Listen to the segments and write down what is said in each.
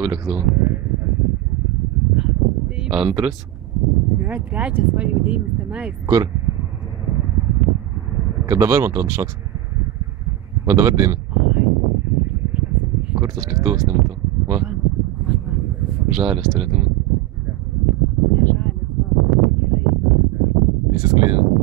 matau lėktuvą. Antras. Ne, trečias, va, judėjimas tenais. Kur? Kad dabar, man atrodo, šoks. Va dabar dėmi. Kur tas lėktuvas, nematau. Va. Žalias turėtų būti. Ne žalias, va, gerai. Įsisklydęs.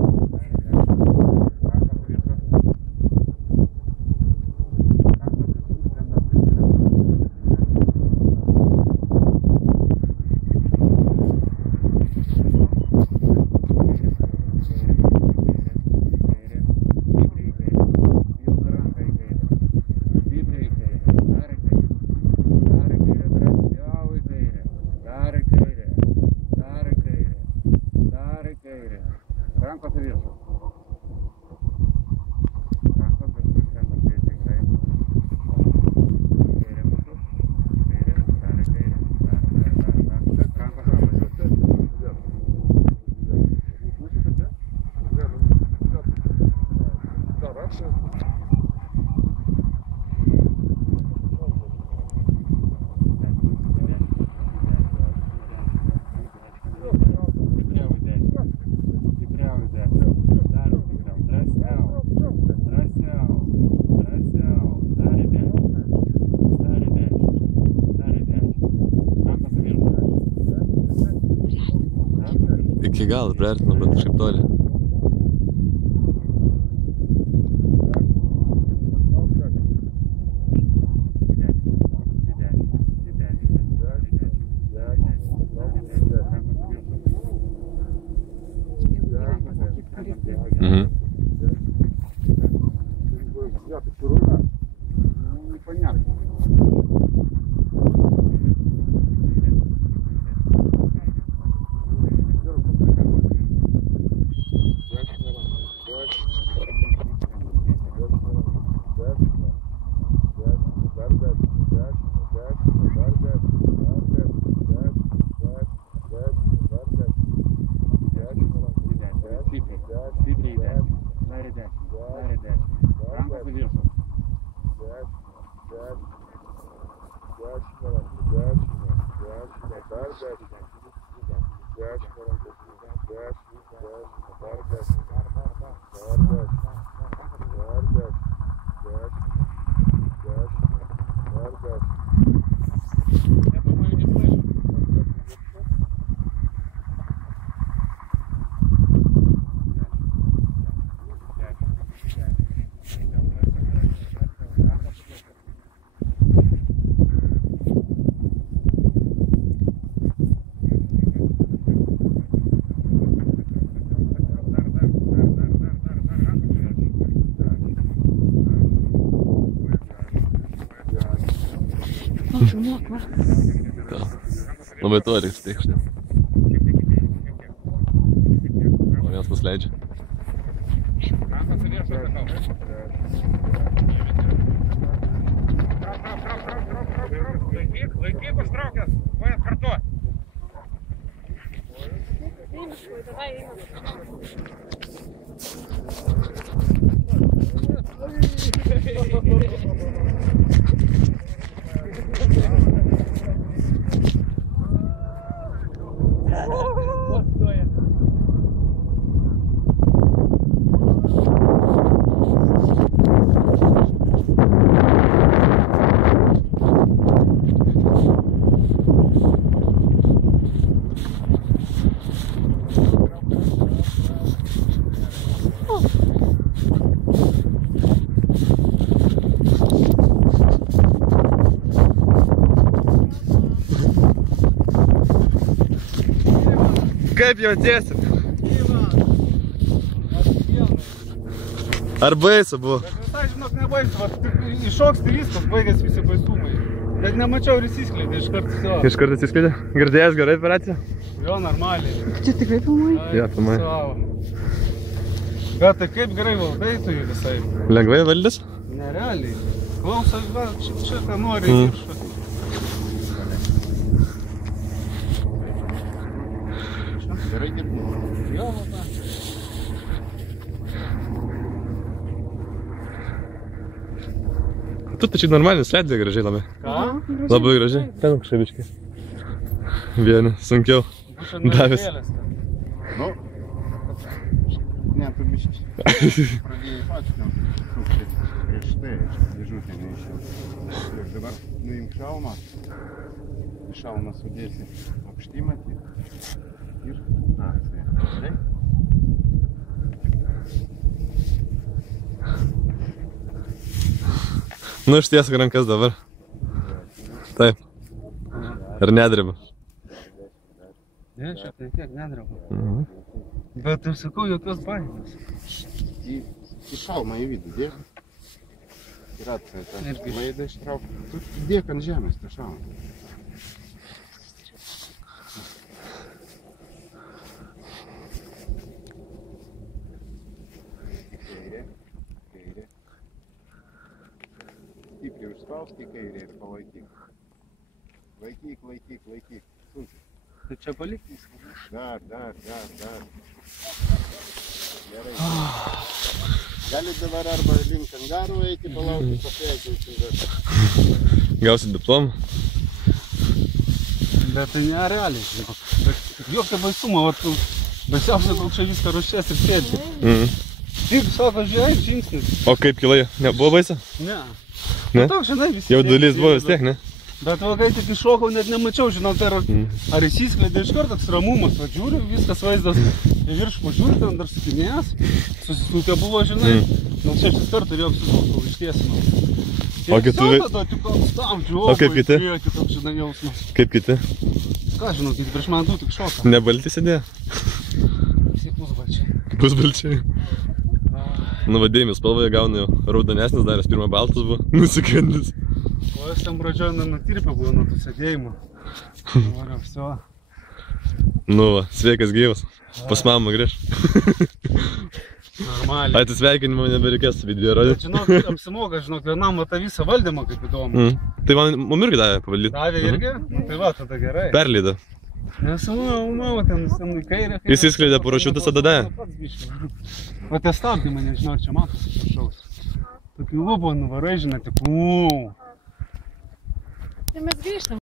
Rankos į viršų. Rankos viršų skrenda tiesiai kairė. Kairė mūsų. Kairė, dar kairė. Dar. Rankos. Iki galo priartinom, bet kažkaip toli. Labai toli steikšti. O vienas pasleidžia. Laikyk užtraukęs, kojas kartu. Давай, Kaip jautiesi? Ar baisu buvo? Bet visai, žinok, nebaisu. Iššoks tai viskas, baigės visi baisumai. Bet nemačiau ir įsiskleidė iš karto savo. Iš karto įsiskleidė? Girdėjęs gerai operaciją? Jo, normaliai. Čia tikrai filmuoji? Jo, filmuoji. Bet tai kaip gerai valdai tu jų visai? Lengvai valdys? Nerealiai. Klausas, va, šitą nori į viršų. Gerai dirbti. Jo, va. Tu tačiau normaliai slėdė gražiai labai. Ką? Labai gražiai. Ten kažkabiškai. Vieni, sunkiau. Davės. Nu, ne, tu biškis. Pradėjai pačiu šūkščiai prieš tai, dėžutę neišiau. Ir dabar nuimk šalmą. Į šalmą sudėsi aukštymatį ir akciją. Taip? Nu, ištiesk rankas dabar. Taip. Ir nedreba. Ne, šiek tiek nedraba. Bet ir sakau, jokios baimės. Į šalmą į vidų dėk. Ir atsakai tą Irgi. laidą ištrauk. Tu dėk ant žemės tą šalmą. Kairė, kairė. Stipriai užspausk į kairę ir palaikyk. Laikyk. Sunkiai. Tai čia palikti. Dar. Gerai. Galit dabar arba link angarų eiti, palaukti, pasveikinti. Gausi diplomą. Bet tai nerealiai, žinok. Bet jokio baisumo, va tu baisiausia, kol čia viską ruošies ir sėdži. Tik sako, žiūrėk, žingsnis. O kaip kilai? Nebuvo baisa? Ne. Ne? Toks, žinai, visi. Jau dalis sėdi, buvo sėdi, vis tiek, ne? Bet va, kai tik iššokau, net nemačiau, žinok, ar įsiskleidė iš karto toks ramumas, va žiūriu, viskas vaizdas į viršų pažiūriu, ten dar sukinės, susisukę buvo, žinai, nors čia šis kartą turėjau apsisukti, kol ištiesinau. O kitų... Tada tik stabdžiu, O kaip kiti? Toks, žinai, jausmas. Kaip kiti? Ką, žinau, kai prieš man du tik šoka. Nebalti sėdėjo? Visi pusbalčiai. Pusbalčiai. Nu, vadėjimis spalvoje gauna jau raudonesnis, daręs pirmą baltas buvo, nusikandis. O aš tam pradžioje nutirpę buvo nuo tų sėdėjimų. Noriu, viso. Nu va, sveikas gyvas. Pas mamą grįž. Normaliai. Atsisveikinimo nebereikės video rodyti. Bet žinok, apsimoka, žinok, vienam tą visą valdymą kaip įdomu. Tai man irgi davė pavaldyti. Davė irgi? Tai va, tada gerai. Perleido. Nesamau, ten į kairę. Jis įskleidė parašiutus, tada davė. O tie stabdymai, nežinau, ar čia matosi prašaus. Tokį lūpą nuvarai, žinai, tik Tai mes grįžtam.